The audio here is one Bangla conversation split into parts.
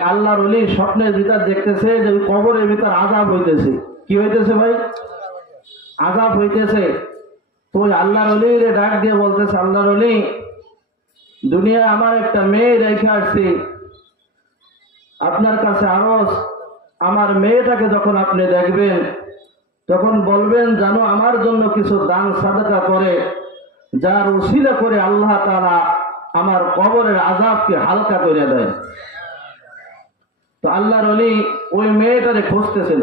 আল্লাহর ওলি স্বপ্নের ভিতর দেখতেছে যে ওই কবরের ভিতর আযাব হইতেছে। কি হইতেছে ভাই? আযাব হইতেছে। তো ওই আল্লাহর ওলিরে ডাক দিয়ে বলতেছে, আল্লাহর ওলি, দুনিয়ায় আমার একটা মেয়ে রেখে আসছি, আপনার কাছে আরজ, আমার মেয়েটাকে যখন আপনি দেখবেন তখন বলবেন যেন আমার জন্য কিছু দান সাদকা করে, যার উসিলা করে আল্লাহ তাআলা আমার কবরের আযাবকে হালকা করে দেয়। তো আল্লাহর ওলি ওই মেয়েটারে খুঁজতেছিল,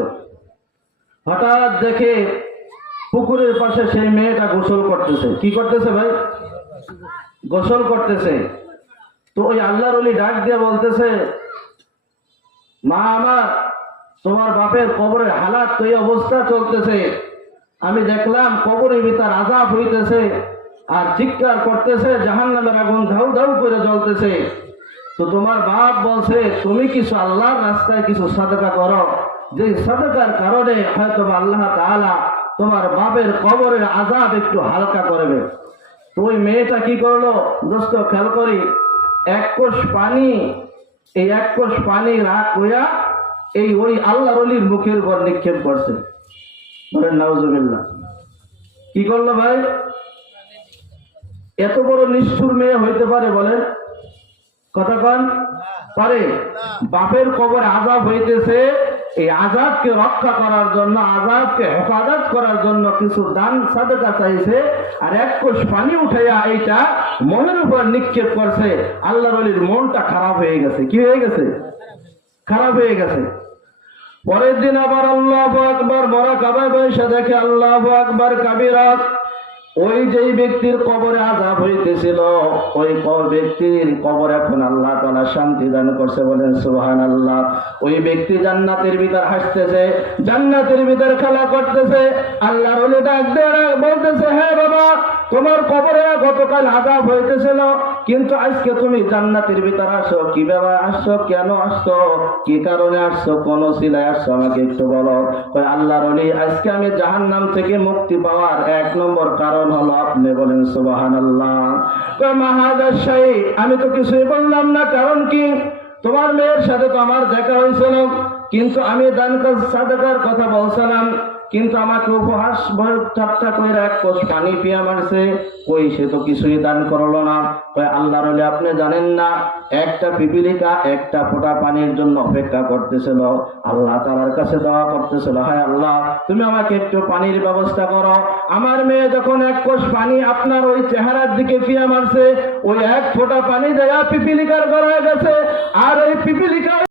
হঠাৎ দেখে পুকুরের পাশে সেই মেয়েটা গোসল করতেছে। কি করতেছে ভাই? গোসল করতেছে। তো ওই আল্লাহর ওলি ডাক দিয়ে বলতেছে, মা আমার, তোমার বাপের কবরের হালাত তো এই অবস্থা চলতেছে, আমি দেখলাম কবরের ভিতর আযাব হইতেছে আর চিৎকার করতেছে, জাহান্নামের আগুন ধাউ ধাউ করে জ্বলতেছে। তো তোমার বাপ বলছে তুমি কিছু আল্লাহর রাস্তায় কিছু সাদকা করো, যে সাদকার কারণে হয়তো আল্লাহ তাআলা তোমার বাপের কবরের আযাব একটু হালকা করবে। তো ওই মেয়েটা কি করলো দোস্ত, খেয়াল করি, এক কোষ পানি, এই এক কোষ পানি রাখ হইয়া এই ওই আল্লাহর ওলির মুখের উপর নিক্ষেপ করছে। বলেন নাউজুবিল্লাহ। কি করলো ভাই? এত বড় নিষ্ঠুর মেয়ে হইতে পারে? বলেন, কথা কন পারে? বাপের কবর আযাব হইতেছে, এই আযাবকে রক্ষা করার জন্য, আযাবকে হেফাজত করার জন্য কিছু দান সাদকা চাইছে, আর এক কোষ পানি উঠাইয়া এইটা মনের উপর নিক্ষেপ করছে। আল্লাহর ওলির মনটা খারাপ হয়ে গেছে। কি হয়ে গেছে? খারাপ হয়ে গেছে। পরের দিন আবার আল্লাহু আকবার বড় কাবায় বসে দেখে আল্লাহু আকবার কাবীরা, ওই যেই ব্যক্তির কবরে আযাব হইতেছিল ওই ব্যক্তির কবর এখন আল্লাহ তাআলা শান্তি দান করছে। বলেন সুবহানাল্লাহ। ওই ব্যক্তি জান্নাতের ভিতর হাসতেছে, জান্নাতের ভিতর খেলা করতেছে। আল্লাহর ওলি ডাক দিয়ে বলতেছে, হ্যাঁ বাবা, তোমার কবরে গতকাল আযাব হইতেছিল, কিন্তু আজকে তুমি জান্নাতের ভিতর আসো। কিভাবে আসছো? কেন আসছো? কি কারণে আসছো? কোন সিলায় আসছো? আমাকে একটু বলো। কই আল্লাহর ওলি, আজকে আমি জাহান্নাম থেকে মুক্তি পাওয়ার এক নম্বর কারণ হলো আপনি। বলেন সুবহানাল্লাহ। কই মাহাদার শাহী, আমি তো কিছুই বললাম না। কারণ কি? তোমার মেয়ের সাথে তো আমার দেখা হয়েছিল, কিন্তু আমি দান সাদকার কথা বলছিলাম, কিন্তু আমাকে উপহাস ভয় ঠাট্টা করে এক কোষ পানি পিয়া মারছে। ওই সে তো কিছুই দান করলো না। আল্লাহর ওলি, আপনি জানেন না, একটা পিপিলিকা একটা ফোঁটা পানির জন্য অপেক্ষা করতেছিল, আল্লাহ তাআলার কাছে দোয়া করতেছিল, হায় আল্লাহ, তুমি আমাকে একটু পানির ব্যবস্থা করো। আমার মেয়ে যখন এক কোষ পানি আপনার ওই চেহারার দিকে পিয়া মারছে, ওই এক ফোঁটা পানি দেয়া পিপিলিকার গড়ায় গেছে, আর ওই পিপিলিকা